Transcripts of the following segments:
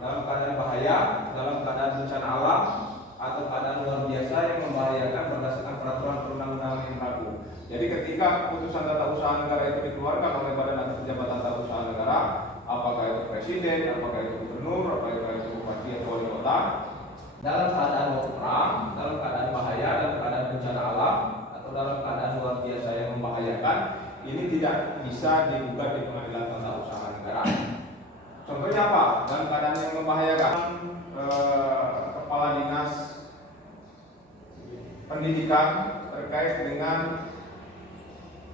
dalam keadaan bahaya, dalam keadaan bencana alam, atau keadaan luar biasa yang membahayakan berdasarkan peraturan perundang-undangan yang berlaku. Jadi ketika putusan tata usaha negara itu dikeluarkan oleh badan atau pejabat tata usaha negara, apakah itu presiden, apakah itu gubernur, apakah itu bupati atau wali kota, dalam keadaan mau perang, dalam keadaan bahaya, dalam keadaan bencana alam, atau dalam keadaan luar biasa yang membahayakan, ini tidak bisa digugat di pengadilan tata usaha negara. Contohnya apa? Dalam keadaan yang membahayakan, kepala dinas pendidikan terkait dengan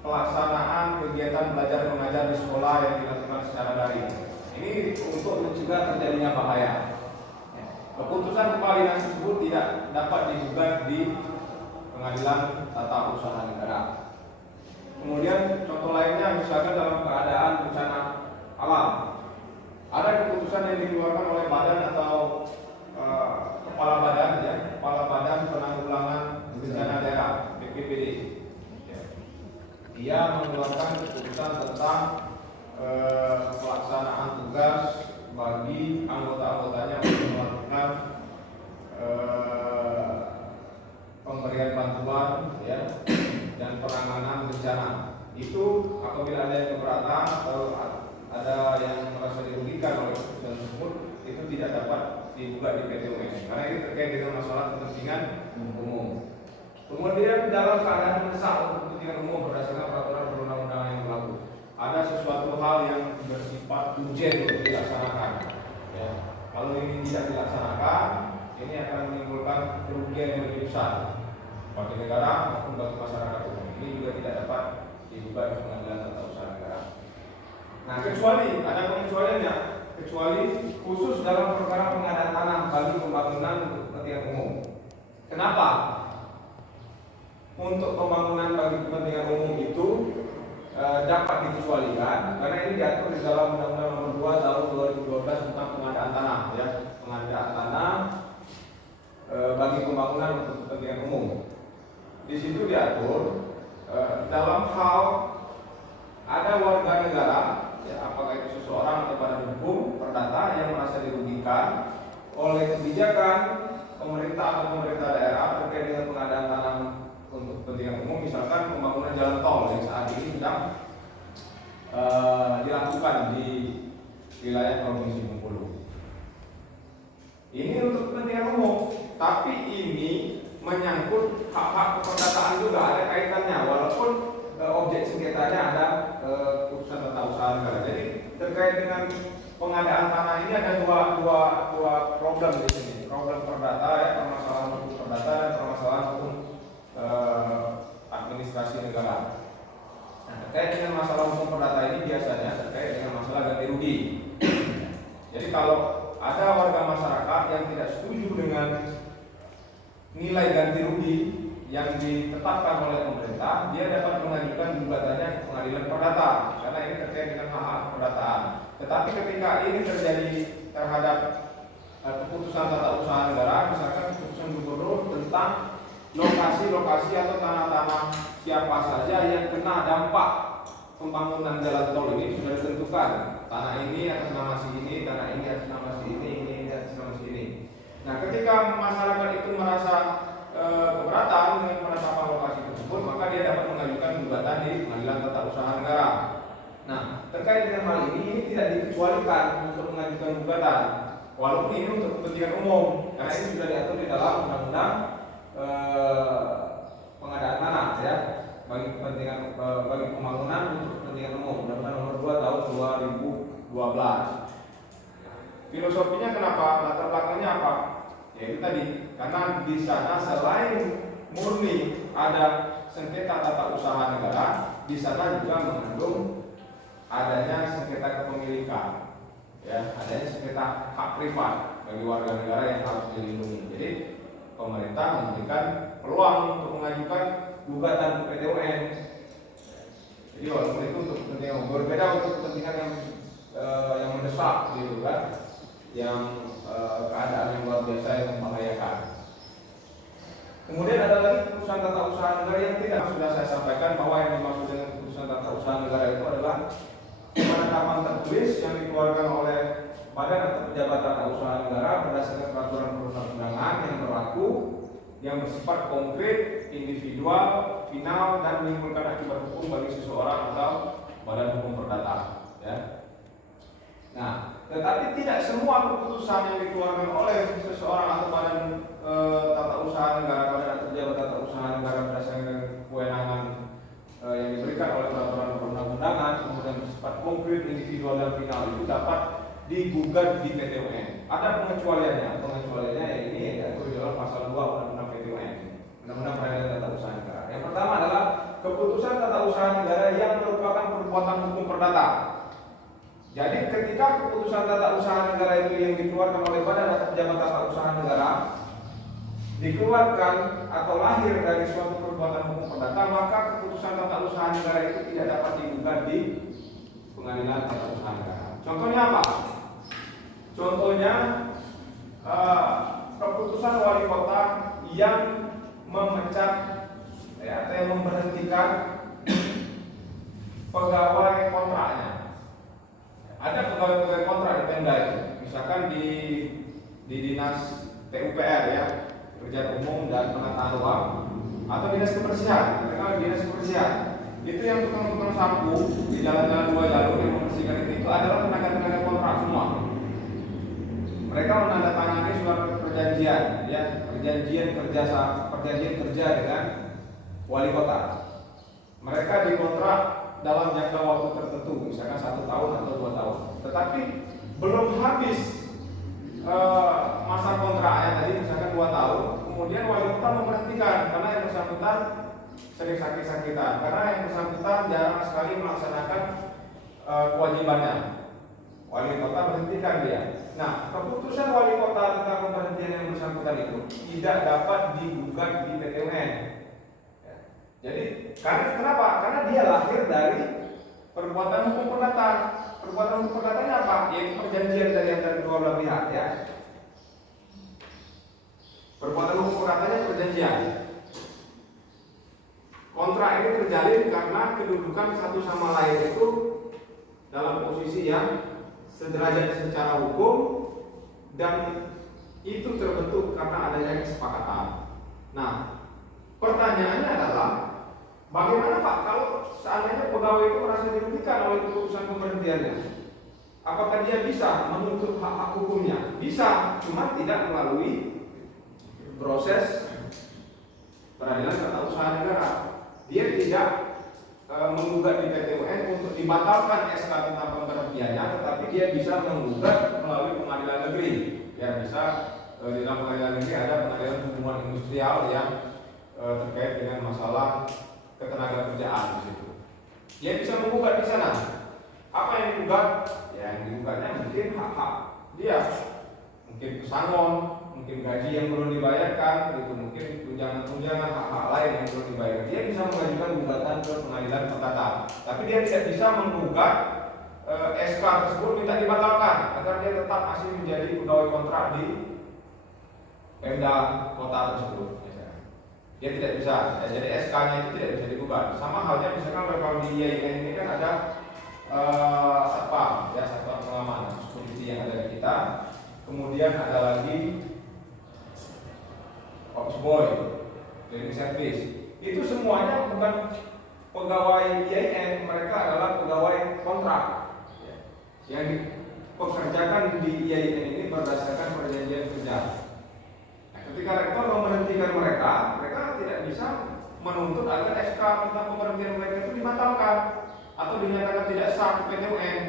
pelaksanaan kegiatan belajar mengajar di sekolah yang dilakukan secara daring. Ini untuk mencegah terjadinya bahaya. Keputusan kepala dinas tersebut tidak dapat digugat di pengadilan tata usaha negara. Kemudian contoh lainnya misalkan dalam keadaan bencana alam, ada keputusan yang dikeluarkan oleh badan atau kepala badan penanggulangan bencana daerah BPBD. Dia mengeluarkan keputusan tentang pelaksanaan tugas bagi anggota-anggotanya untuk melakukan pemberian bantuan dan penanganan bencana. Itu apabila ada yang keberatan atau ada yang merasa dirugikan oleh keputusan tersebut, itu tidak dapat digugat di PT UN karena ini terkait dengan masalah kepentingan umum. Kemudian dalam keadaan mendesak untuk kepentingan umum berdasarkan peraturan perundang-undangan yang berlaku, ada sesuatu hal yang bersifat urgent untuk dilaksanakan. Kalau ini tidak dilaksanakan, ini akan menimbulkan kerugian yang lebih besar bagi negara maupun bagi masyarakat umum. Ini juga tidak dapat digugat di pengadilan tata usaha negara. Nah, kecuali ada pengecualiannya, kecuali khusus dalam perkara pengadaan tanah bagi pembangunan untuk kepentingan umum. Kenapa? Untuk pembangunan bagi kepentingan umum itu dapat dikecualikan karena ini diatur di dalam Undang-Undang Nomor 2 Tahun 2012 tentang pengadaan tanah, pengadaan tanah bagi pembangunan untuk kepentingan umum. Di situ diatur dalam hal ada warga negara, apakah itu seseorang atau badan hukum perdata yang merasa dirugikan oleh kebijakan pemerintah atau pemerintah daerah terkait dengan pengadaan tanah untuk kepentingan umum, misalkan pembangunan jalan tol yang saat ini sedang dilakukan di wilayah Provinsi Bengkulu. Ini untuk kepentingan umum, tapi ini menyangkut hak-hak keperdataan juga, ada kaitannya walaupun objek sengketanya ada putusan tata usaha negara. Jadi terkait dengan pengadaan tanah ini ada dua problem di sini, problem perdata, permasalahan hukum perdata dan permasalahan hukum administrasi negara. Nah, terkait dengan masalah hukum perdata ini biasanya terkait dengan masalah ganti rugi. Jadi kalau ada warga masyarakat yang tidak setuju dengan nilai ganti rugi yang ditetapkan oleh pemerintah, dia dapat mengajukan gugatannya ke pengadilan perdata karena ini terkait dengan hak perdataan. Tetapi ketika ini terjadi terhadap keputusan tata usaha negara, misalkan keputusan gubernur tentang lokasi-lokasi atau tanah-tanah siapa saja yang kena dampak pembangunan jalan tol ini sudah ditentukan. Tanah ini atas nama si ini, tanah ini atas nama si ini atas nama si ini. Nah, ketika masyarakat itu merasa keberatan dengan penetapan lokasi tersebut, maka dia dapat mengajukan gugatan di pengadilan tata usaha negara. Nah, terkait dengan hal ini tidak dikecualikan untuk mengajukan gugatan, walaupun ini untuk kepentingan umum, karena ini sudah diatur di dalam undang-undang pengadaan tanah bagi kepentingan bagi pembangunan untuk kepentingan umum, Undang-Undang Nomor 2 Tahun 2012. Filosofinya kenapa? Latar belakangnya apa? Yaitu tadi, karena di sana selain murni ada sengketa tata usaha negara, di sana juga mengandung adanya sengketa kepemilikan, adanya sengketa hak privat bagi warga negara yang harus dilindungi. Jadi pemerintah memberikan peluang untuk mengajukan gugatan ke PT UN. Jadi walaupun itu untuk kepentingan umum, berbeda untuk kepentingan yang mendesak, gitu kan, yang keadaan yang luar biasa yang membahayakan. Kemudian ada lagi keputusan tata usaha negara yang tidak sudah saya sampaikan bahwa yang dimaksud dengan keputusan tata usaha negara itu adalah penetapan tertulis yang dikeluarkan oleh badan atau pejabat tata usaha negara berdasarkan peraturan perundang-undangan yang berlaku, yang bersifat konkret, individual, final, dan menimbulkan akibat hukum bagi seseorang atau badan hukum perdata. Ya. Nah, tetapi tidak semua keputusan yang dikeluarkan oleh seseorang atau badan tata usaha negara, badan atau pejabat tata usaha negara berdasarkan kewenangan yang diberikan oleh peraturan perundang-undangan kemudian bersifat konkret, individual, dan final itu dapat digugat di PT UN. Ada pengecualiannya. Pengecualiannya ini diatur dalam pasal 2 Undang-Undang PT UN, Undang-Undang Peradilan Tata Usaha Negara. Yang pertama adalah keputusan tata usaha negara yang merupakan perbuatan hukum perdata. Jadi ketika keputusan tata usaha negara itu yang dikeluarkan oleh badan atau pejabat tata usaha negara dikeluarkan atau lahir dari suatu perbuatan hukum perdata, maka keputusan tata usaha negara itu tidak dapat digugat di pengadilan tata usaha negara. Contohnya apa? Contohnya keputusan wali kota yang memecat atau yang memberhentikan pegawai kontraknya. Ada pegawai kontrak di Pemda itu, misalkan di dinas PUPR ya, pekerjaan umum dan penataan ruang, atau dinas kebersihan. Mereka dinas kebersihan itu yang tukang-tukang sapu di jalan-jalan 2 jalur yang membersihkan itu adalah tenaga-tenaga kontrak semua. Mereka menandatangani surat perjanjian, ya, perjanjian kerja dengan wali kota. Mereka dikontrak dalam jangka waktu tertentu, misalkan 1 tahun atau 2 tahun. Tetapi belum habis masa kontraknya tadi, misalkan 2 tahun, kemudian wali kota memberhentikan karena yang bersangkutan sering sakit-sakitan, karena yang bersangkutan jarang sekali melaksanakan kewajibannya. Wali kota berhentikan dia. Nah, keputusan wali kota tentang pemberhentian yang bersangkutan itu tidak dapat digugat di PT UN. Jadi, kenapa? Karena dia lahir dari perbuatan hukum perdata. Perbuatan hukum perdatanya apa? Yaitu perjanjian dari antara kedua belah pihak, ya. Perbuatan hukum perdatanya perjanjian. Kontrak ini terjalin karena kedudukan satu sama lain itu dalam posisi yang sederajat secara hukum dan itu terbentuk karena adanya kesepakatan. Nah, pertanyaannya adalah bagaimana Pak kalau seandainya pegawai itu merasa dirugikan oleh keputusan pemberhentiannya? Apakah dia bisa menuntut hak-hak hukumnya? Bisa, cuma tidak melalui proses peradilan tata usaha negara. Dia tidak menggugat di PT UN untuk dibatalkan SK tentang pemberhentiannya, tetapi dia bisa menggugat melalui pengadilan negeri. Ya, bisa di dalam pengadilan negeri ada pengadilan hubungan industrial yang terkait dengan masalah ketenaga kerjaan di situ. Dia bisa menggugat di sana. Apa yang digugat? Ya, yang digugatnya mungkin hak-hak dia, mungkin pesangon, mungkin gaji yang belum dibayarkan, gitu, mungkin tunjangan-tunjangan hak-hak lain yang belum dibayar. Dia bisa mengajukan gugatan ke pengadilan perdata, tapi dia tidak bisa menggugat SK tersebut minta dibatalkan agar dia tetap masih menjadi pegawai kontrak di Pemda kota tersebut. Dia tidak bisa, ya, jadi SK-nya itu tidak bisa digugat. Sama halnya misalkan kalau di IAIN ini kan ada satpam, ya, satpam pengamanan security yang ada di kita. Kemudian ada lagi Ops Boy, cleaning service. Itu semuanya bukan pegawai IAIN, mereka adalah pegawai kontrak yang dipekerjakan di IAIN ini berdasarkan perjanjian kerja. Nah, ketika rektor memberhentikan mereka tidak bisa menuntut agar SK tentang pemberhentian mereka itu dibatalkan atau dinyatakan tidak sah ke PT UN,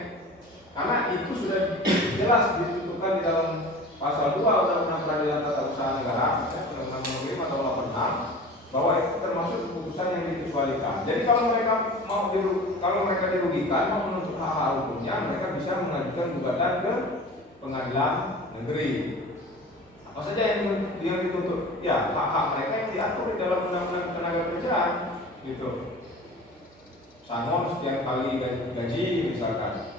karena itu sudah jelas ditentukan di dalam pasal 2 Undang-Undang Peradilan Tata Usaha Negara, Undang-Undang Nomor 5 tahun 86, bahwa itu termasuk keputusan yang dikecualikan. Jadi kalau mereka dirugikan, mau menuntut hak-hak hukumnya, mereka bisa mengajukan gugatan ke pengadilan negeri. Apa saja yang dituntut? Ya, hak-hak mereka yang diatur di dalam Undang-Undang Tenaga Kerjaan, gitu. Sangon sekian kali gaji misalkan,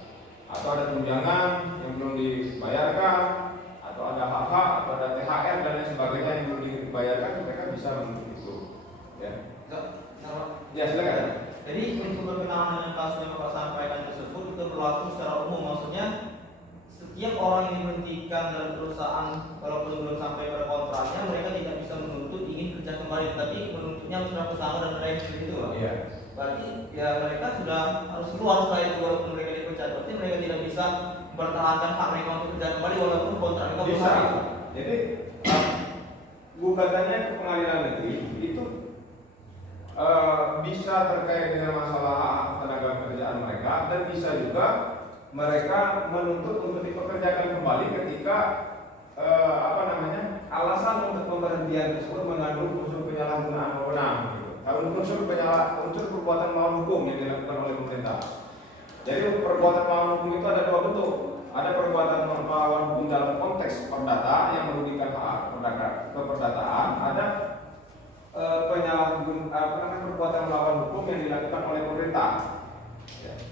atau ada tunjangan yang belum dibayarkan, atau ada hak-hak, atau ada THR dan lain sebagainya yang belum dibayarkan, mereka bisa menuntut itu. Ya, ya silakan. Jadi untuk berkenaan dengan kasus yang Bapak sampaikan tersebut itu berlaku secara umum, maksudnya setiap orang yang diberhentikan dalam perusahaan walaupun belum sampai pada kontraknya, mereka tidak bisa menuntut ingin kerja kembali, tapi menuntutnya sudah pesangon dan lain sebagainya itu, Pak. Iya. Berarti ya mereka sudah harus keluar setelah itu walaupun mereka dipecat. Berarti mereka tidak bisa mempertahankan hak mereka untuk kerja kembali walaupun kontrak mereka belum Bisa. habis. Jadi gugatannya ke pengadilan negeri itu bisa terkait dengan masalah tenaga kerjaan mereka, dan bisa juga mereka menuntut untuk dipekerjakan kembali ketika alasan untuk pemberhentian tersebut mengandung unsur penyalahgunaan wewenang, gitu. Unsur perbuatan melawan hukum yang dilakukan oleh pemerintah. Jadi perbuatan melawan hukum itu ada dua bentuk. Ada perbuatan melawan hukum dalam konteks perdata yang merugikan hak keperdataan. Ada perbuatan melawan hukum yang dilakukan oleh pemerintah.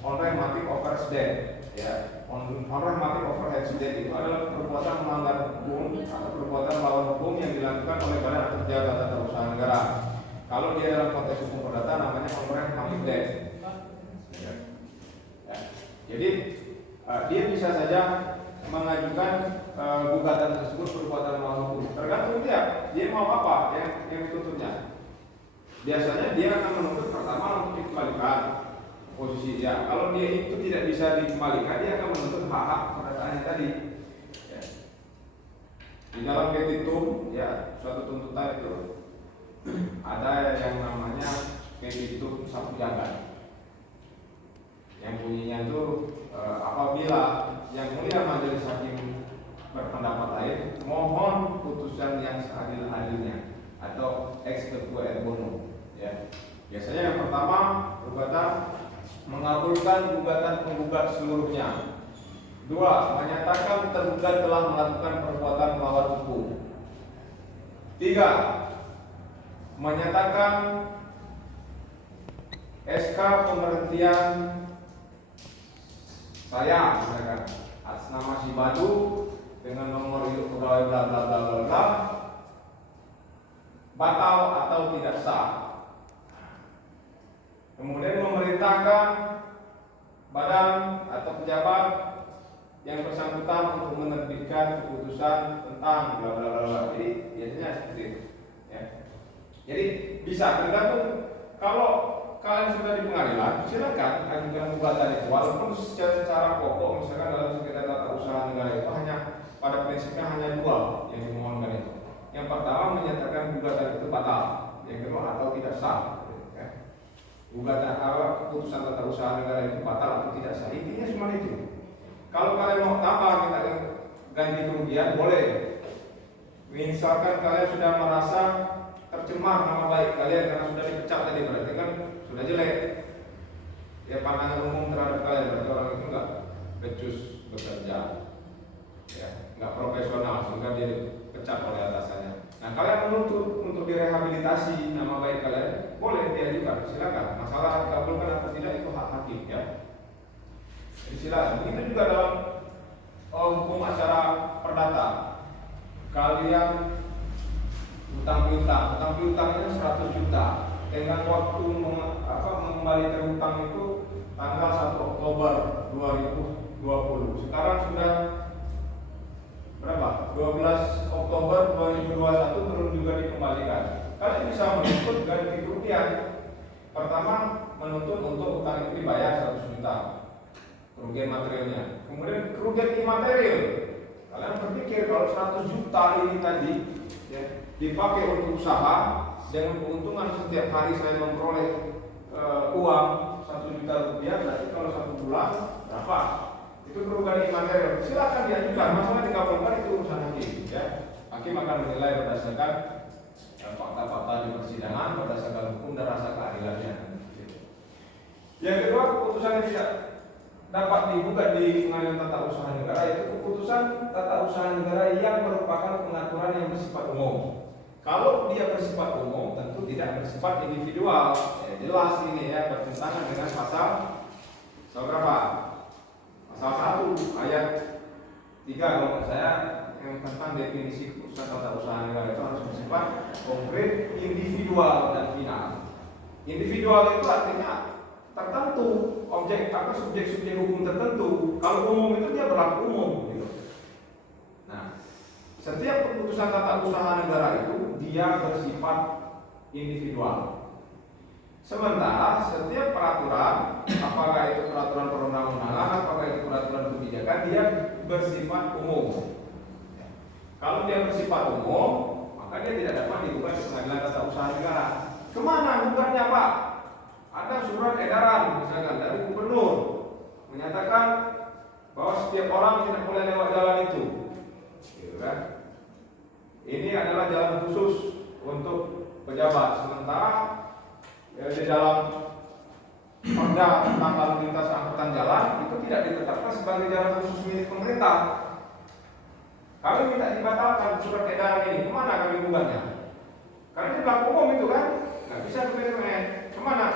Unrehmatic overstep, unrehmatic overstep itu adalah perbuatan melanggar hukum atau perbuatan melawan hukum yang dilakukan oleh badan atau pejabat tata usaha negara. Kalau dia dalam konteks hukum perdata namanya unrehmatic debt. Jadi dia bisa saja mengajukan gugatan tersebut perbuatan melawan hukum. Tergantung dia mau apa yang dituntutnya. Biasanya dia akan menuntut pertama untuk dikembalikan posisi dia. Kalau dia itu tidak bisa dikembalikan, dia akan menuntut hak-hak perdataannya tadi. Di dalam petitum, suatu tuntutan itu ada yang namanya petitum sapu jagat. Yang bunyinya itu apabila yang mulia majelis hakim berpendapat lain, mohon putusan yang seadil-adilnya atau ex equo et bono. Biasanya yang pertama, gugatan mengabulkan gugatan penggugat seluruhnya. Dua, menyatakan tergugat telah melakukan perbuatan melawan hukum. Tiga, menyatakan SK pemberhentian saya misalkan atas nama si Badu dengan nomor hidup pegawai bla bla bla bla bla batal atau tidak sah. Kemudian memerintahkan badan atau pejabat yang bersangkutan untuk menerbitkan keputusan tentang bla bla bla. Jadi biasanya seperti itu. Jadi bisa tergantung. Kalau kalian sudah di pengadilan, silakan ajukan gugatan itu. Walaupun secara pokok, misalkan dalam sengketa tata usaha negara itu hanya pada prinsipnya hanya dua yang dimohonkan itu. Yang pertama menyatakan gugatan itu batal, yang kedua atau tidak sah. Gugatan keputusan tata usaha negara itu batal atau tidak sah. Intinya cuma itu. Kalau kalian mau tambah kita ganti kerugian boleh. Misalkan kalian sudah merasa tercemar nama baik kalian karena sudah dipecat tadi, berarti kan sudah jelek. Pandangan umum terhadap kalian, berarti orang itu enggak becus bekerja, enggak profesional sehingga dia dipecat oleh atasannya. Nah, kalian menuntut untuk direhabilitasi nama baik kalian, boleh diajukan, silakan. Masalah dikabulkan atau tidak itu hak hakim, Jadi silakan. Begitu juga dalam hukum acara perdata. Kalian utang piutangnya 100 juta. Dengan waktu mengembalikan utang itu tanggal 1 Oktober 2020. Sekarang sudah berapa? 12 Oktober 2021 belum juga dikembalikan. Kalian bisa menuntut ganti kerugian. Pertama, menuntut untuk utang itu dibayar 100 juta. Kerugian materialnya. Kemudian kerugian imaterial. Kalian berpikir kalau 100 juta ini tadi dipakai untuk usaha dengan keuntungan setiap hari saya memperoleh uang 1 juta rupiah, berarti kalau 1 bulan berapa? Itu kerugian imaterial. Silakan diajukan, masalah dikabulkan itu urusan hakim. Hakim akan menilai berdasarkan fakta-fakta di persidangan, berdasarkan hukum dan rasa keadilannya. Yang kedua, keputusan yang tidak dapat digugat di pengadilan tata usaha negara itu keputusan tata usaha negara yang merupakan pengaturan yang bersifat umum. Kalau dia bersifat umum, tentu tidak bersifat individual. Jelas ini bertentangan dengan pasal berapa? Pasal 1 ayat 3 kalau saya yang tentang definisi keputusan tata usaha negara itu harus bersifat konkret, individual dan final. Individual itu artinya tertentu, subjek hukum tertentu. Kalau umum itu dia berlaku umum, gitu. setiap keputusan tata usaha negara itu dia bersifat individual. Sementara setiap peraturan, apakah itu peraturan perundang-undangan, apakah itu peraturan kebijakan, dia bersifat umum. Kalau dia bersifat umum, maka dia tidak dapat digugat di pengadilan tata usaha negara. Kemana gugatnya, Pak? Ada surat edaran misalkan dari gubernur menyatakan bahwa setiap orang tidak boleh lewat jalan itu, gitu kan? Ini adalah jalan khusus untuk pejabat. Sementara di dalam Perda tentang lalu lintas angkutan jalan itu tidak ditetapkan sebagai jalan khusus milik pemerintah. Kami minta dibatalkan surat edaran ini. Kemana kami gugatnya? Karena ini berlaku umum itu kan, nggak bisa kemudian kemana?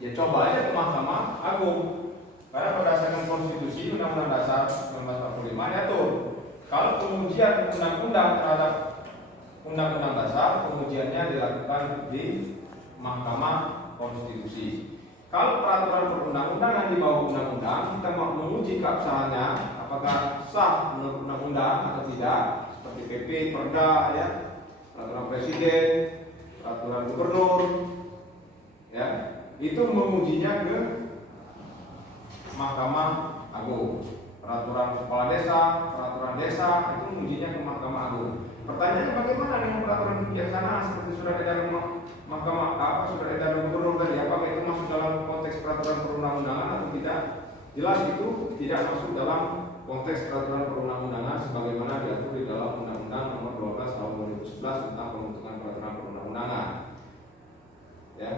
Ya coba aja ke Mahkamah Agung. Karena berdasarkan konstitusi Undang-Undang Dasar 1945 diatur kalau pengujian undang-undang terhadap Undang-Undang Dasar, pengujiannya dilakukan di Mahkamah Konstitusi. Kalau peraturan perundang-undangan di bawah undang-undang, kita mau menguji keabsahannya, apakah sah menurut undang-undang atau tidak, seperti PP, Perda, ya, peraturan presiden, peraturan gubernur, ya, itu mengujinya ke Mahkamah Agung. Peraturan kepala desa, peraturan desa itu mengujinya ke Mahkamah Agung. Pertanyaannya bagaimana dengan peraturan kebijaksanaan seperti surat edaran Mahkamah surat edaran gubernur tadi, apakah itu masuk dalam konteks peraturan perundang-undangan atau tidak? Jelas itu tidak masuk dalam konteks peraturan perundang-undangan sebagaimana diatur di dalam Undang-Undang Nomor 12 Tahun 2011 tentang pembentukan peraturan perundang-undangan. Ya,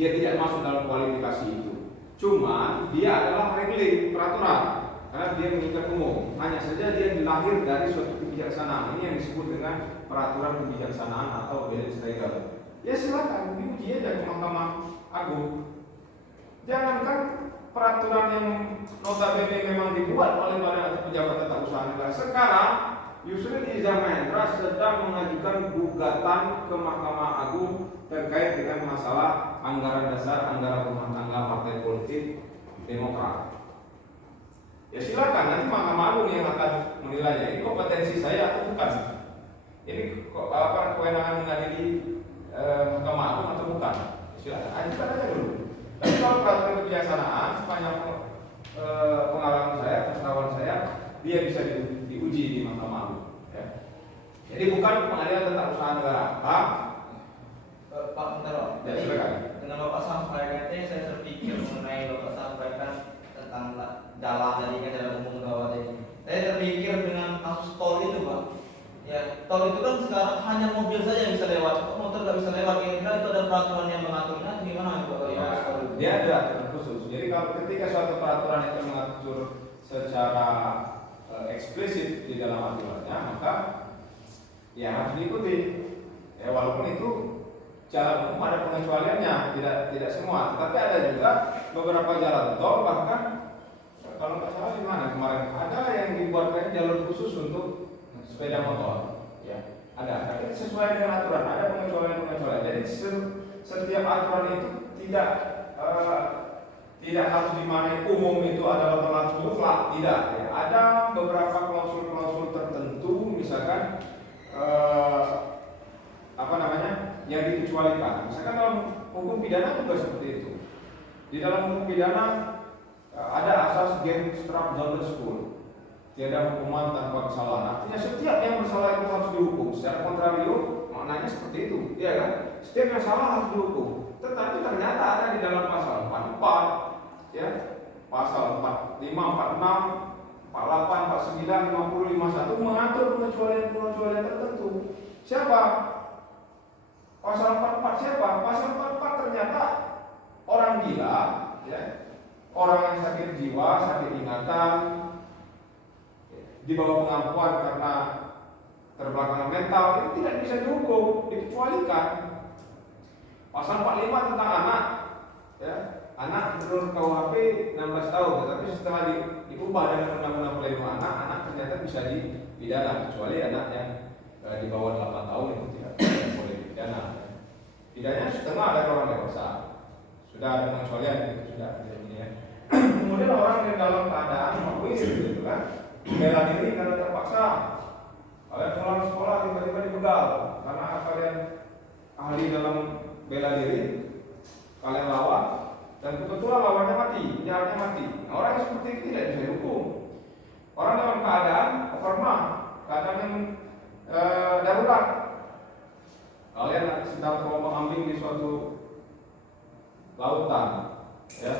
dia tidak masuk dalam kualifikasi itu. Cuma dia adalah regulatif peraturan karena dia mengikat umum. Hanya saja dia dilahir dari suatu kebijaksanaan. Ini yang disebut dengan peraturan kebijaksanaan atau Bundesregeln. Ya silakan diuji aja ke Mahkamah Agung. Jangankan peraturan yang notabene memang dibuat oleh badan atau pejabat tata usaha negara. Sekarang Yusril Iza Mahendra sedang mengajukan gugatan ke Mahkamah Agung terkait dengan masalah anggaran dasar, anggaran rumah tangga partai politik Demokrat. Ya silakan, nanti Mahkamah Agung yang akan menilainya. Ini kompetensi saya atau bukan? Ini kewenangan mengadili Mahkamah Agung atau bukan? Silakan, ajukan aja dulu. Tapi kalau peraturan kebijaksanaan sepanjang pengalaman saya, pengetahuan saya, dia bisa diuji di Mahkamah Agung. Ya. Jadi bukan pengadilan tata usaha negara. Pak Mentero, ya, silakan. Dengan Bapak sampaikan tadi saya terpikir mengenai Bapak sampaikan tentang jalan tadi kan jalan umum gawat ini. Saya terpikir dengan kasus tol itu, Pak. Ya, tol itu kan sekarang hanya mobil saja yang bisa lewat, motor nggak bisa lewat. Kira-kira itu ada peraturan yang mengaturnya atau gimana, Pak? Ya, dia ada aturan khusus. Jadi kalau ketika suatu peraturan itu mengatur secara eksplisit di dalam aturannya, maka ya harus diikuti. Ya, walaupun itu jalan umum ada pengecualiannya, tidak semua, tetapi ada juga beberapa jalan tol bahkan kalau nggak salah di mana kemarin ada yang dibuatkan jalur khusus untuk sepeda motor, ya ada, tapi sesuai dengan aturan, ada pengecualian. Jadi setiap aturan itu tidak harus dimaknai umum itu adalah berlaku mutlak, tidak. Ya. Ada beberapa klausul tertentu, misalkan yang dikecualikan. Misalkan dalam hukum pidana juga seperti itu. Di dalam hukum pidana ada asas gen straf zonder school, tiada hukuman tanpa kesalahan. Artinya setiap yang bersalah itu harus dihukum. Secara kontrario maknanya seperti itu, ya kan? Setiap yang salah harus dihukum. Tetapi ternyata ada di dalam pasal 44, ya, pasal 45, 46, 48, 49, 50, 51 mengatur pengecualian tertentu. Siapa? Pasal 44 siapa? Pasal 44 ternyata orang gila, ya, orang yang sakit jiwa, sakit ingatan, di bawah pengakuan karena terbelakang mental itu tidak bisa dihukum, dikecualikan. Pasal 45 tentang anak, ya, anak menurut KUHP 16 tahun, tetapi setelah diubah dengan undang-undang pelindungan anak ternyata bisa dipidana, kecuali anak yang di bawah 8 tahun itu tidak boleh dipidana. Pidananya setengah ada orang dewasa, sudah ada pengecualian itu sudah ini ya. Kemudian orang yang dalam keadaan mengakui itu kan, bela diri karena terpaksa, Kalian pulang sekolah tiba-tiba dibegal karena kalian ahli dalam bela diri, kalian lawan dan kebetulan lawannya mati, penjahatnya mati. Nah, orang yang seperti itu tidak bisa dihukum. Orang dalam keadaan overmah, keadaan yang darurat. Kalian sedang terombang-ambing di suatu lautan, ya,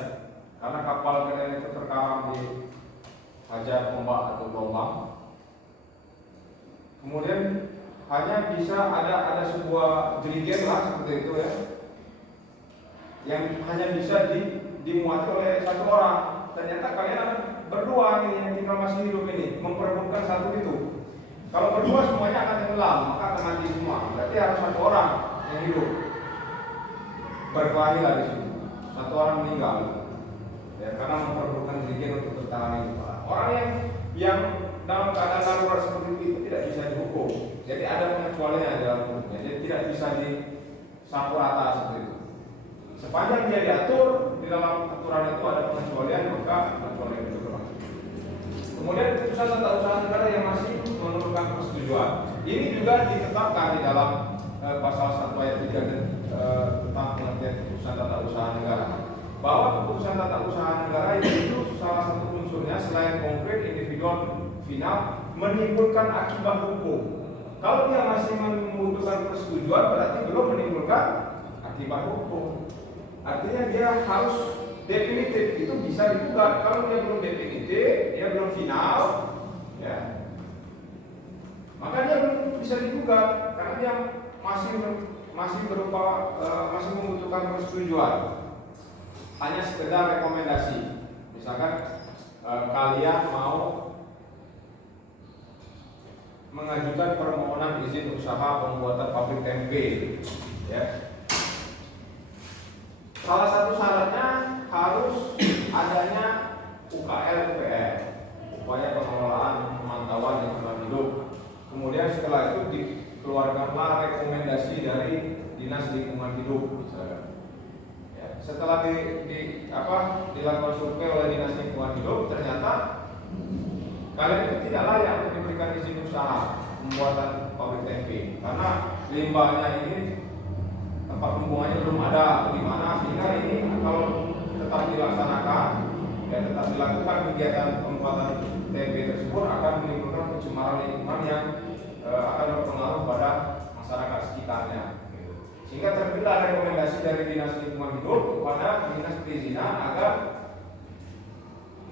karena kapal kalian itu terkaram di hajar ombak atau gelombang. Kemudian hanya bisa ada sebuah jerigen lah seperti itu ya, yang hanya bisa dimuati oleh satu orang. Ternyata kalian ada berdua ini yang tinggal masih hidup ini memperebutkan satu itu. Kalau berdua semuanya akan tenggelam, maka akan mati semua. Berarti harus satu orang yang hidup. Berkelahi lah di situ. Satu orang meninggal. Ya, karena memperebutkan jerigen untuk bertahan hidup. Orang yang dalam keadaan darurat seperti itu tidak bisa dihukum. Jadi ada pengecualian dalam hukumnya. Jadi tidak bisa disapu rata seperti itu. Sepanjang dia diatur di dalam aturan itu ada pengecualian, maka pengecualian itu berlaku. Kemudian putusan tata usaha negara yang masih menurunkan persetujuan. Ini juga ditetapkan di dalam pasal 1 ayat 3 tentang pengertian putusan tata usaha negara. Bahwa keputusan tata usaha negara itu salah satu unsurnya selain konkret individual final menimbulkan akibat hukum. Kalau dia masih membutuhkan persetujuan berarti belum menimbulkan akibat hukum. Artinya dia harus definitif, itu bisa digugat. Kalau dia belum definitif, dia belum final, ya, maka dia belum bisa digugat karena dia masih berupa masih membutuhkan persetujuan. Hanya sekedar rekomendasi. Misalkan kalian mau mengajukan permohonan izin usaha pembuatan pabrik tempe, ya. Salah satu syaratnya harus adanya UKL-UPR, upaya pengelolaan pemantauan lingkungan hidup. Kemudian setelah itu dikeluarkanlah rekomendasi dari Dinas Lingkungan Hidup, misalnya. Ya, setelah dilakukan survei oleh Dinas Lingkungan Hidup, ternyata kalian itu tidak layak untuk diberikan izin usaha pembuatan pabrik tempe karena limbahnya ini tempat pembuangannya belum ada atau di mana, sehingga ini kalau tetap dilaksanakan dan tetap dilakukan kegiatan pembuatan tempe tersebut akan menimbulkan pencemaran lingkungan yang akan berpengaruh pada masyarakat sekitarnya. Sehingga terbitlah rekomendasi dari Dinas Lingkungan Hidup kepada Dinas Perizinan agar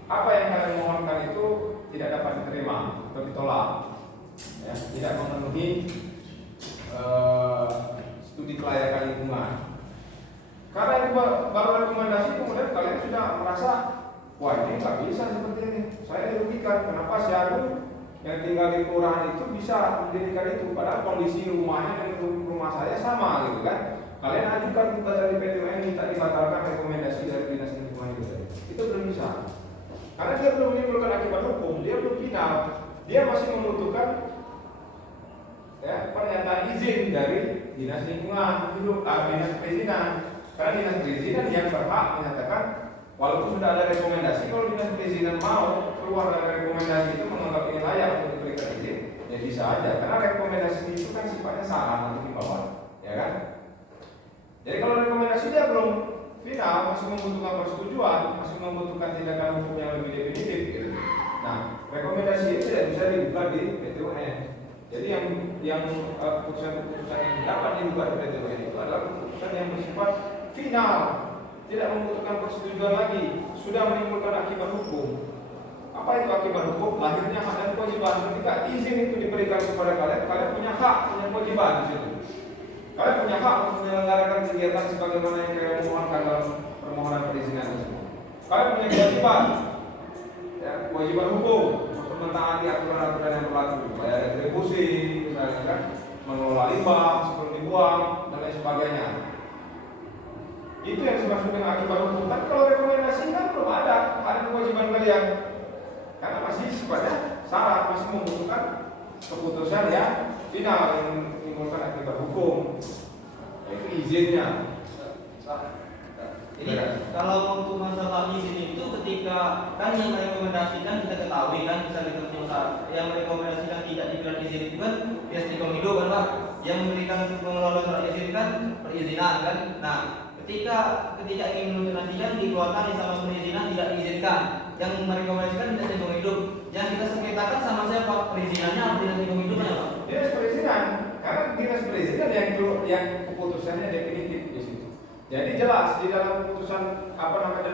apa yang kalian mohonkan itu tidak dapat diterima atau ditolak, ya, tidak memenuhi studi kelayakan lingkungan. Karena itu baru rekomendasi, kemudian kalian sudah merasa, wah ini nggak bisa seperti ini, saya dirugikan. Kenapa si Agung yang tinggal di kelurahan itu bisa mendirikan itu, padahal kondisi rumahnya dan rumah saya sama, gitu kan? Kalian ajukan gugatan di PT UN minta dibatalkan rekomendasi dari Dinas Lingkungan Hidup. Itu belum bisa, karena dia belum menimbulkan akibat hukum, dia belum final, dia masih membutuhkan, ya, pernyataan izin dari Dinas Lingkungan Hidup, Dinas Perizinan. Karena Dinas Perizinan yang berhak menyatakan, walaupun sudah ada rekomendasi, kalau Dinas Perizinan mau keluar dari rekomendasi itu menganggap ini layak untuk diberikan izin, ya bisa aja. Karena rekomendasi itu kan sifatnya saran atau himbauan, ya kan? Jadi kalau rekomendasi dia belum final, masih membutuhkan persetujuan, masih membutuhkan tindakan hukum yang lebih definitif, gitu. Nah, rekomendasi itu tidak bisa digugat di PT UN. Jadi yang keputusan-keputusan yang dapat dibuat oleh PT itu adalah keputusan yang bersifat final, tidak membutuhkan persetujuan lagi, sudah menimbulkan akibat hukum. Apa itu akibat hukum? Lahirnya hak dan kewajiban. Ketika izin itu diberikan kepada kalian, kalian punya hak, punya kewajiban di situ. Kalian punya hak untuk menyelenggarakan kegiatan sebagaimana yang kalian mohonkan dalam permohonan perizinan tersebut. Kalian punya kewajiban, ya, kewajiban hukum. Mentaati aturan-aturan yang berlaku, bayar retribusi, misalnya kan, mengelola limbah sebelum dibuang dan lain sebagainya. Itu yang dimaksud dengan akibat hukum. Tapi kalau rekomendasi kan belum ada kewajiban kalian, karena masih sifatnya syarat, masih membutuhkan keputusan yang final yang menimbulkan akibat hukum, yaitu izinnya. Jadi kalau untuk masalah izin itu ketika kan yang merekomendasikan kita ketahui kan bisa kita usaha yang merekomendasikan tidak diberikan izin itu kan dia lingkungan hidup kan Pak, yang memberikan pengelola surat izin kan perizinan kan. Nah ketika ingin menantikan dikeluarkan sama perizinan tidak diizinkan, yang merekomendasikan tidak lingkungan hidup, yang kita sengketakan sama siapa, perizinannya atau dinas lingkungan hidupnya Pak? Dinas perizinan, karena dinas perizinan yang keputusannya definitif di situ. Jadi jelas di dalam keputusan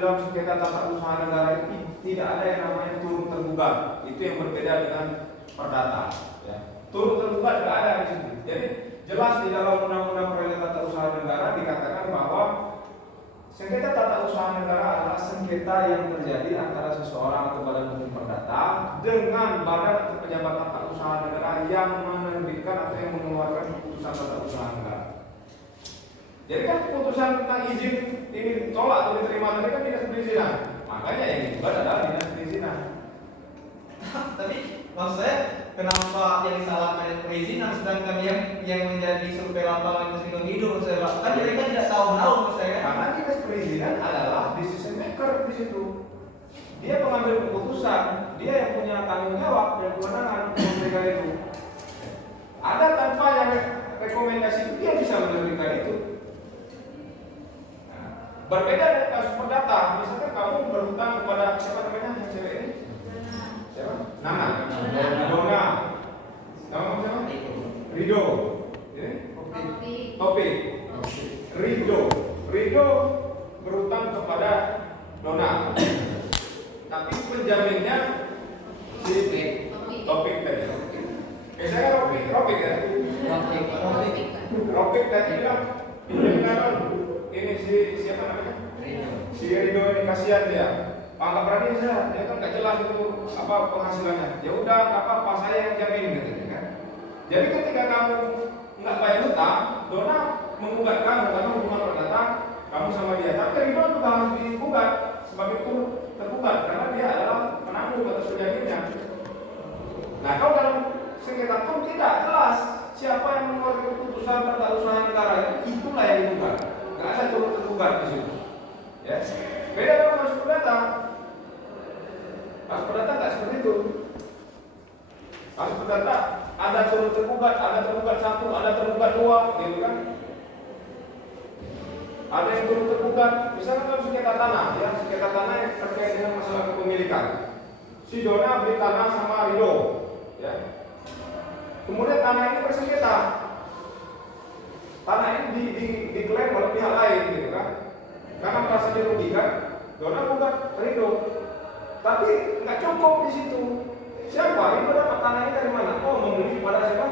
dalam sengketa tata usaha negara ini tidak ada yang namanya turun tergugat. Itu yang berbeda dengan perdata. Ya. Turun tergugat tidak ada di situ. Jadi jelas di dalam undang-undang peradilan tata usaha negara dikatakan bahwa sengketa tata usaha negara adalah sengketa yang terjadi antara seseorang atau badan hukum perdata dengan badan atau pejabat tata usaha negara yang menerbitkan atau yang mengeluarkan keputusan tata usaha negara. Jadi kan keputusan tentang izin ini tolak atau diterima tadi kan dinas perizinan. Makanya yang digugat adalah dinas perizinan. Tapi maksud saya kenapa yang disalahkan perizinan sedangkan yang menjadi survei lapangan itu lingkungan hidup maksud saya Pak? Kan mereka tidak tahu maksud saya. Karena dinas perizinan adalah decision maker di situ. Dia pengambil keputusan, dia yang punya tanggung jawab dan kewenangan untuk memberikan itu. Ada tanpa yang rekomendasi itu dia bisa menerbitkan itu. Berbeda dari kasus perdata, misalkan kamu berhutang kepada siapa namanya yang cewek ini? Siapa? Nana. Dona. Nama kamu siapa? Rido. Ini? Topik. Rido berhutang kepada Dona. Tapi penjaminnya si Topik tadi. Saya Ropik ya. Ropik tadi bilang pinjamkan ini siapa namanya? Si Rido ini kasihan dia. Anggap berani saya, dia kan nggak jelas itu apa penghasilannya. Ya udah, apa saya yang jamin gitu kan. Jadi ketika kamu nggak bayar hutang, Dona menggugat kamu karena hubungan perdata kamu sama dia. Tapi Rido juga harus digugat sebagai tergugat karena dia adalah penanggung atas penjaminnya. Nah, kalau dalam sengketa pun tidak jelas siapa yang mengeluarkan keputusan tata usaha negara itulah yang digugat. Nggak ada turut tergugat di situ. Ya, beda dengan kasus perdata. Kasus perdata nggak seperti itu. Kasus perdata ada turut tergugat, ada tergugat satu, ada tergugat dua, gitu kan? Ada yang turut tergugat, misalnya kalau sengketa tanah, ya sengketa tanah yang terkait dengan masalah kepemilikan. Si Dona beli tanah sama Rido, ya. Kemudian tanah ini bersengketa. Tanah ini diklaim oleh pihak lain, gitu kan? Karena merasa dirugikan, Dona gugat Rido. Tapi nggak cukup di situ. Siapa? Rido dapat tanah ini dari mana? Oh, membeli pada siapa?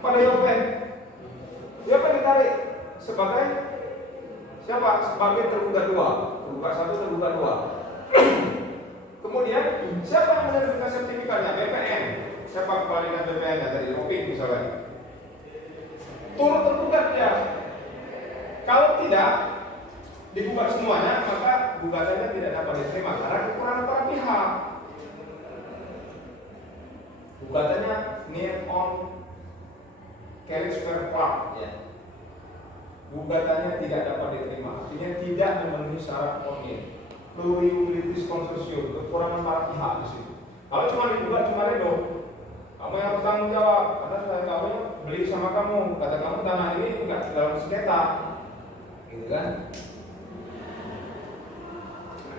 Pada Yopen. Yopen ditarik sebagai siapa? Sebagai tergugat dua. Tergugat satu, tergugat dua. Kemudian siapa yang menerbitkan sertifikatnya? BPN. Siapa kepala dinas BPN dari Ropik misalnya? Turut tergugat ya. Kalau tidak digugat semuanya, maka gugatannya tidak dapat diterima karena kekurangan para pihak. Gugatannya near on carriage fair club, ya. Gugatannya tidak dapat diterima, artinya tidak memenuhi syarat formil. Pluriulitis konsorsium, kekurangan para pihak di situ. Kalau cuma digugat cuma Rido, kamu yang harus tanggung jawab atas tanah kamu beli sama kamu, kata kamu tanah ini enggak dalam sengketa, gitu kan?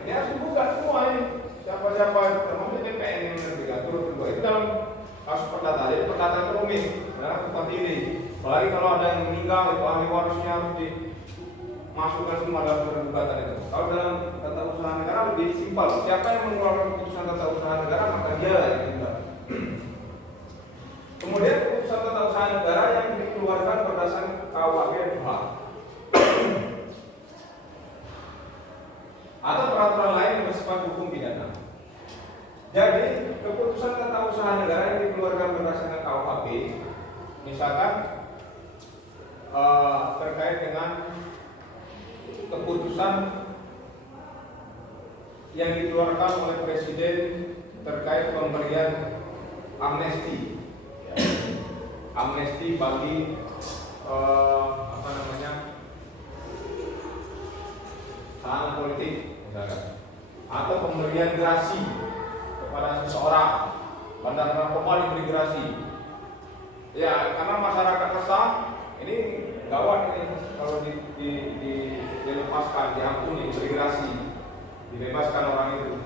Ini harus dibuka semua ini. Siapa-siapa termasuk BPN yang menerbitkan turut tergugat. Itu dalam kasus perdata. Jadi perdata itu rumit, dalam tempat ini. Apalagi kalau ada yang meninggal, itu ahli warisnya harus dimasukkan semua dalam surat gugatan itu. Kalau dalam tata usaha negara lebih simpel. Siapa yang mengeluarkan keputusan tata usaha negara maka dia lah yang ditinggal. Kemudian keputusan tata usaha negara yang dikeluarkan berdasarkan KUHP atau peraturan lain yang bersifat hukum pidana. Jadi keputusan tata usaha negara yang dikeluarkan berdasarkan KUHP, misalkan terkait dengan keputusan yang dikeluarkan oleh Presiden terkait pemberian amnesti, amnesti bagi perusahaan politik misalkan, atau pemberian gerasi kepada seseorang, bandar narkoba diberi gerasi. Ya, karena masyarakat resah, ini gawat ini kalau dilepaskan, diampuni, diberi gerasi, dibebaskan orang itu.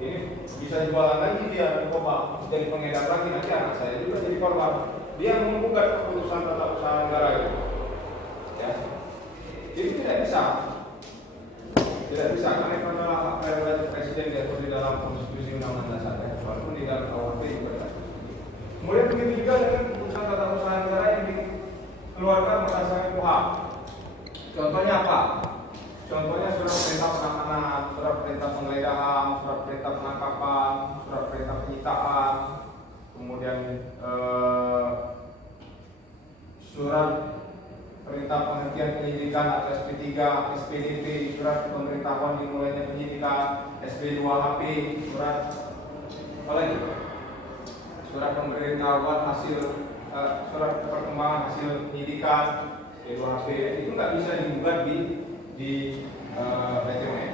Ini bisa jualan lagi dia narkoba, jadi pengedar lagi, nanti anak saya juga jadi korban. Dia menggugat keputusan tata usaha negara itu. Ya, jadi tidak bisa, karena hak prerogatif presiden diatur di dalam konstitusi undang-undang dasar, ya, walaupun di dalam KUHP juga ada. Kemudian begitu juga dengan keputusan tata usaha negara yang dikeluarkan berdasarkan KUHP. Contohnya apa? Contohnya surat perintah penanganan, surat perintah penggeledahan, surat perintah penangkapan, surat perintah penyitaan, kemudian surat perintah penghentian penyidikan atau SP3, SPDP, surat pemberitahuan dimulainya penyidikan, SP2HP, surat apa lagi? Surat pemberitahuan hasil surat perkembangan hasil penyidikan, SP2HP, itu nggak bisa digugat di PT UN.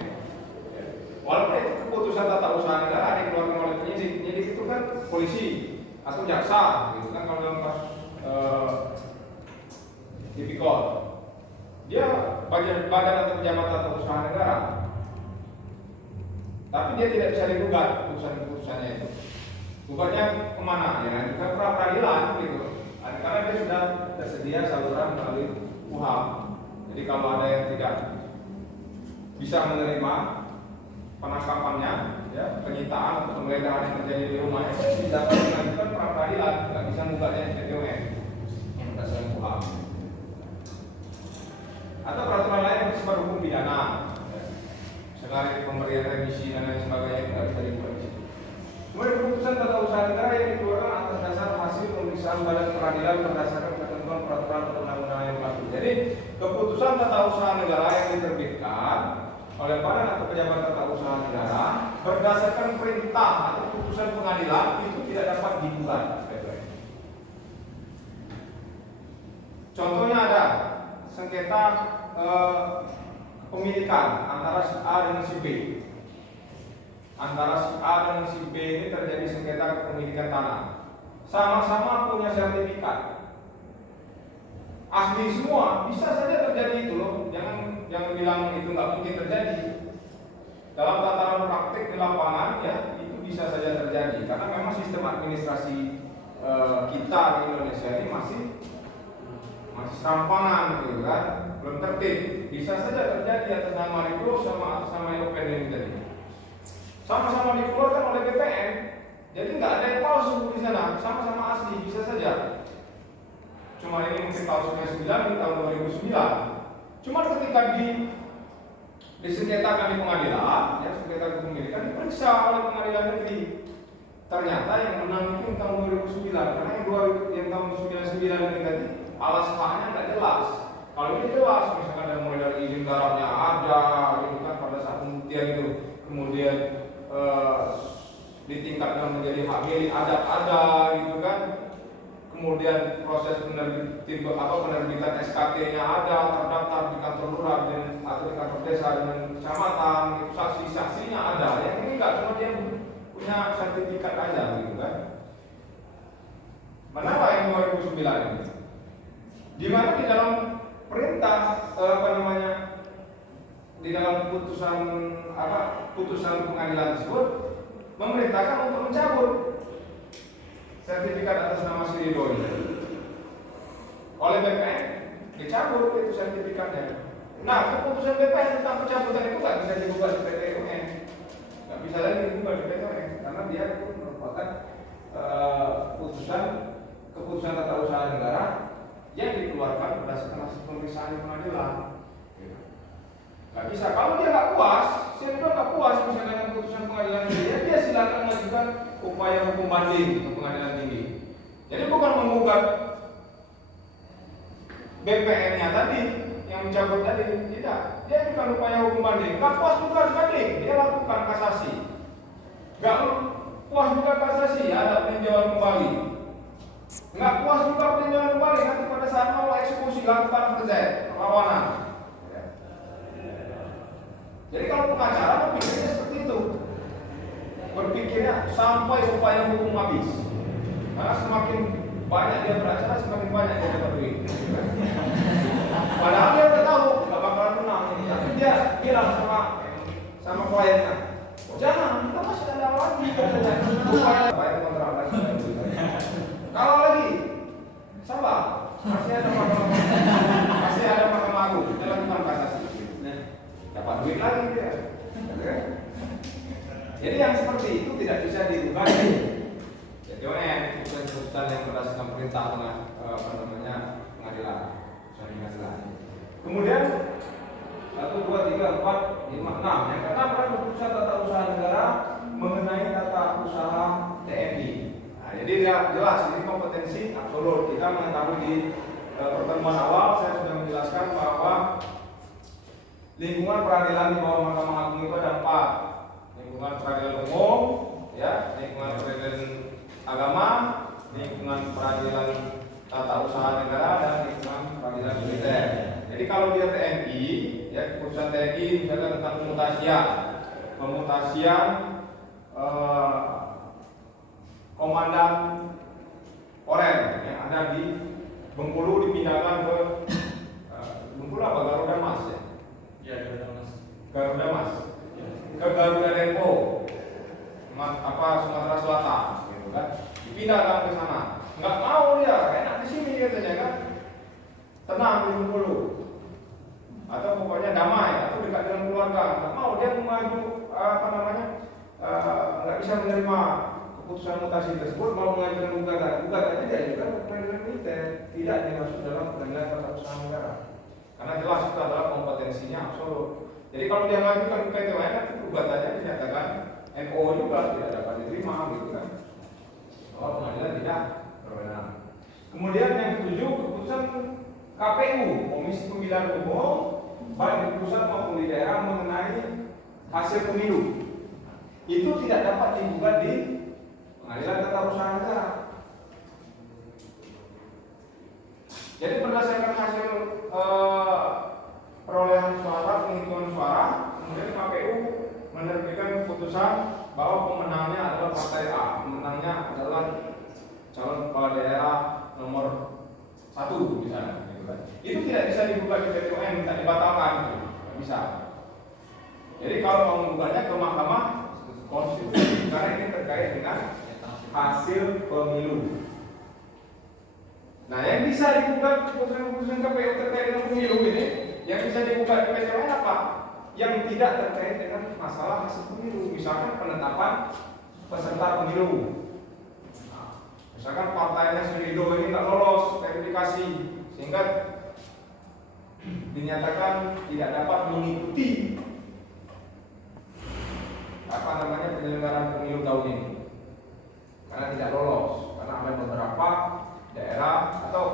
Walaupun itu keputusan tata usaha negara dikeluarkan oleh penyidik itu kan polisi atau jaksa, gitu kan, kalau dalam kasus tipikor, dia badan atau pejabat tata usaha negara, tapi dia tidak bisa digugat keputusannya itu. Gugatnya kemana? Ya, ke pra peradilan gitu. Karena dia sudah tersedia saluran melalui KUHP. Jadi kalau ada yang tidak bisa menerima penangkapannya, ya, penyitaan atau penggeledahan yang terjadi di rumahnya, dapat mengajukan pra peradilan, tidak bisa menggugatnya di PT UN yang berdasarkan KUHP. Atau peraturan lain yang bersifat hukum pidana, ya, sekarang pemberian remisi dan lain sebagainya, tidak bisa digugat. Kemudian keputusan tata usaha negara yang dikeluarkan atas dasar hasil pemeriksaan badan peradilan berdasarkan ketentuan peraturan perundang-undangan yang berlaku. Jadi keputusan tata usaha negara yang diterbitkan oleh badan atau pejabat tata usaha negara berdasarkan perintah atau putusan pengadilan itu tidak dapat digugat. Contohnya ada sengketa kepemilikan antara si A dengan si B. Antara si A dan si B ini terjadi sengketa kepemilikan tanah. Sama-sama punya sertifikat. Asli semua, bisa saja terjadi itu loh. Jangan bilang itu nggak mungkin terjadi. Dalam tataran praktik di lapangan, ya, itu bisa saja terjadi. Karena memang sistem administrasi kita di Indonesia ini masih serampangan, gitu kan, belum tertib. Bisa saja terjadi atas nama Riko sama atas nama independen tadi. Sama-sama dikeluarkan oleh BPN, jadi nggak ada yang palsu di sana, sama-sama asli, bisa saja. Cuma ini mungkin palsunya 9 di tahun 2009. Cuma ketika disengketakan di pengadilan, ya, sengketa kepemilikan diperiksa oleh pengadilan negeri. Ternyata yang menang itu tahun 2009, karena yang tahun 99 ini tadi alas haknya nggak jelas. Kalau ini jelas, misalkan ada mulai dari izin garapnya ada, gitu kan, pada saat pembuktian itu, kemudian ditingkatkan menjadi hak milik ada, gitu kan. Kemudian proses penerbitan SKT-nya ada, terdaftar di kantor lurah atau di kantor desa dengan kecamatan, saksi-saksinya ada. Yang ini enggak, cuma dia punya sertifikat aja, gitu kan. Menapa yang 2009 ini? Di mana di dalam perintah di dalam putusan pengadilan tersebut memerintahkan untuk mencabut sertifikat atas nama si Ridho ini oleh BPN, dicabut itu sertifikatnya. Nah, keputusan BPN tentang pencabutan itu nggak bisa digugat di PT UN, nggak bisa lagi digugat di PT UN karena dia itu merupakan keputusan tata usaha negara yang dikeluarkan berdasarkan hasil pemeriksaan di pengadilan. Nggak bisa. Kalau dia nggak puas, saya bilang nggak puas misalnya dengan putusan pengadilan tinggi, dia silakan mengajukan upaya hukum banding ke pengadilan tinggi. Jadi bukan menggugat BPN-nya tadi yang mencabut tadi, tidak. Dia ajukan upaya hukum banding. Nggak puas juga banding, dia lakukan kasasi. Nggak puas juga kasasi, ada peninjauan kembali. Nggak puas juga peninjauan kembali, nanti pada saat mau eksekusi lakukan perlawanan. Jadi kalau pengacara berpikirnya seperti itu, berpikirnya sampai upaya hukum habis. Karena semakin banyak dia beracara, semakin banyak dia dapat duit. Padahal dia udah tahu nggak bakalan menang, tapi dia bilang sama kliennya, oh, jangan, kita masih ada lagi upaya kontrak lagi. Kalau lagi, sabar, masih ada mahkamah agung, kita lakukan kasasi, dapat duit lagi dia. Jadi yang seperti itu tidak bisa dirubah. Jadi keputusan yang berdasarkan perintah pengadilan. Kemudian 1, 2, 3, 4, 5, 6. Yang keenam adalah keputusan tata usaha negara mengenai tata usaha TNI. Nah, jadi dia jelas ini kompetensi absolut. Kita mengetahui di pertemuan awal saya sudah menjelaskan bahwa lingkungan peradilan di bawah Mahkamah Agung itu ada 4. Lingkungan peradilan umum, ya, lingkungan peradilan agama, lingkungan peradilan tata usaha negara, dan lingkungan peradilan militer. Jadi kalau dia TNI, ya, keputusan TNI misalnya tentang pemutasian komandan Korem yang ada di Bengkulu dipindahkan ke Bengkulu apa Garuda Mas ya? Ya, Garuda Mas. Ke Garuda Dempo, Sumatera Selatan, gitu kan? Dipindahkan ke sana. Nggak mau dia, enak di sini katanya kan? Tenang di Bengkulu. Atau pokoknya damai, atau dekat dengan keluarga. Nggak mau dia maju, nggak bisa menerima keputusan mutasi tersebut, mau mengajukan gugatannya diajukan ke pengadilan militer, tidak dimasuk dalam pengadilan tata usaha negara. Karena jelas itu adalah kompetensinya absolut. Jadi kalau dia mengajukan ke PT UN, gugatannya dinyatakan NO juga tidak dapat diterima, gitu kan? Oh, pengadilan tidak berwenang. Kemudian yang ketujuh, keputusan KPU, Komisi Pemilihan Umum, baik di pusat maupun di daerah mengenai hasil pemilu, itu tidak dapat digugat di pengadilan tata usaha negara. Jadi berdasarkan hasil perolehan suara, penghitungan suara, kemudian KPU menerbitkan keputusan bahwa pemenangnya adalah partai A, pemenangnya adalah calon kepala daerah nomor 1 misalnya. Itu tidak bisa digugat di PT UN, tidak dibatalkan, tidak bisa. Jadi kalau mau menggugatnya ke Mahkamah Konstitusi, karena ini terkait dengan hasil pemilu. Nah, yang bisa digugat keputusan KPU terkait dengan pemilu ini, yang bisa digugat di PT UN apa? Yang tidak terkait dengan masalah hasil pemilu, misalkan penetapan peserta pemilu. Nah, misalkan partainya Surido ini nggak lolos verifikasi, sehingga dinyatakan tidak dapat mengikuti penyelenggaraan pemilu tahun ini karena tidak lolos, karena ada beberapa daerah atau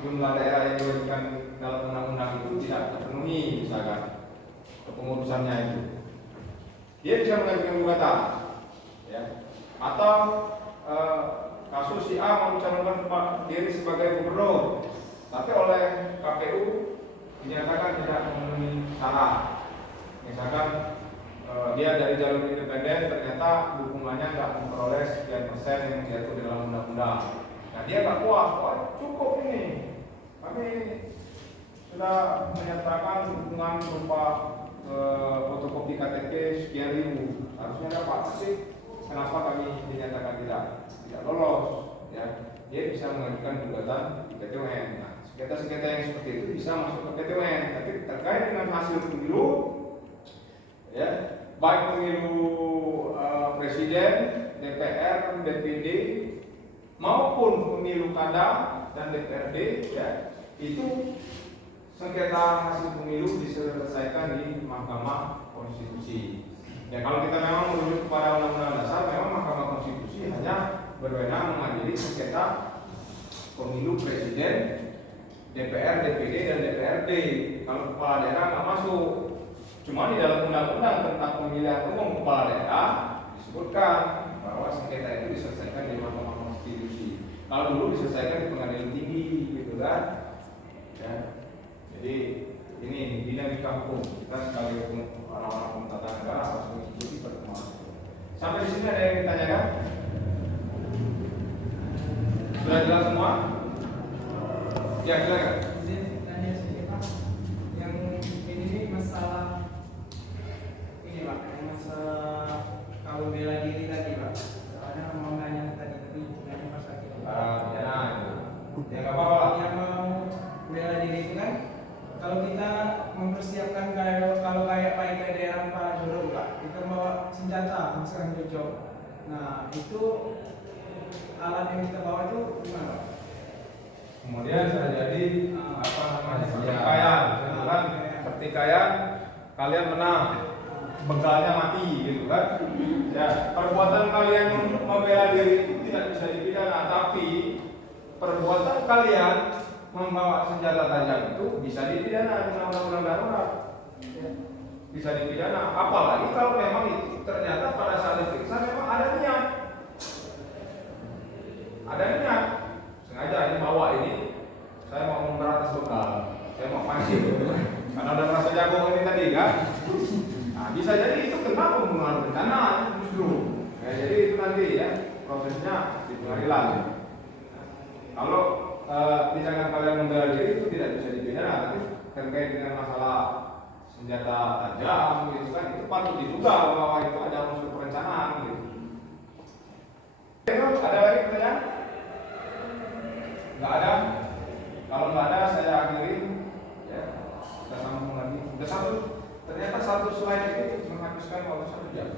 jumlah daerah yang diwajibkan dalam undang-undang itu tidak terpenuhi, misalkan kepengurusannya itu, dia bisa mengajukan gugatan, ya. Atau kasus si A mencalonkan diri sebagai gubernur, tapi oleh KPU dinyatakan tidak memenuhi syarat. Misalkan dia dari jalur independen, ternyata dukungannya nggak memperoleh sekian persen yang diatur dalam undang-undang. Nah, dia nggak puas, wah cukup ini, kami sudah menyatakan dukungan berupa fotokopi KTP sekian ribu, harusnya dapat sih. Kenapa kami dinyatakan tidak lolos? Ya, dia bisa mengajukan gugatan di PT UN. Nah, sengketa-sengketa yang seperti itu bisa masuk ke PT UN, tapi terkait dengan hasil pemilu, ya, baik pemilu presiden, DPR, DPD, maupun pemilu kada dan DPRD, ya, itu sengketa hasil pemilu diselesaikan di Mahkamah Konstitusi. Ya, kalau kita memang merujuk kepada Undang-Undang Dasar, memang Mahkamah Konstitusi hanya berwenang mengadili sengketa pemilu presiden, DPR, DPD, dan DPRD. Kalau kepala daerah nggak masuk. Cuma di dalam undang-undang tentang pemilihan umum kepala daerah disebutkan bahwa sengketa itu diselesaikan di Mahkamah Konstitusi. Kalau dulu diselesaikan di pengadilan tinggi, gitu kan? Ya. Jadi ini dinamika hukum. Kita sebagai orang-orang hukum tata negara harus mengikuti perkembangan. Sampai di sini ada yang ditanyakan? Sudah jelas semua? Ya, silakan. Tanya sedikit Pak, yang ini masalah ini Pak, yang masalah kalau bela diri tadi Pak, soalnya mau nanya tadi nanya pas lagi. Ya, ya nggak apa-apa lah. Yang mau bela diri itu kan, kalau kita mempersiapkan kalau kayak Pak Ika daerah Pak Joro Pak, kita bawa senjata, misalkan Jojo. Nah itu alat yang kita bawa itu gimana Pak? Kemudian bisa jadi apa namanya pertikaian, kan? Pertikaian, kalian menang, begalnya mati, gitu kan? Ya, perbuatan kalian membela diri itu tidak bisa dipidana, tapi perbuatan kalian membawa senjata tajam itu bisa dipidana dengan undang-undang darurat. Bisa dipidana, apalagi kalau memang itu ternyata pada saat diperiksa memang ada niat. Ada niat, sengaja ini bawa ini, saya mau memberantas begal, saya mau pancing, karena udah merasa jago ini tadi kan. Nah, bisa jadi itu kena pembunuhan berencana justru. Ya, jadi itu nanti ya prosesnya di pengadilan. Kalau tindakan kalian membela diri itu tidak bisa dipidana, tapi terkait dengan masalah senjata tajam gitu kan, itu patut diduga bahwa itu ada unsur perencanaan gitu. Ada lagi pertanyaan? Nggak ada? Kalau nggak ada saya akhirin ya, kita sambung lagi. Udah satu, ternyata satu slide ini menghabiskan waktu 1 jam.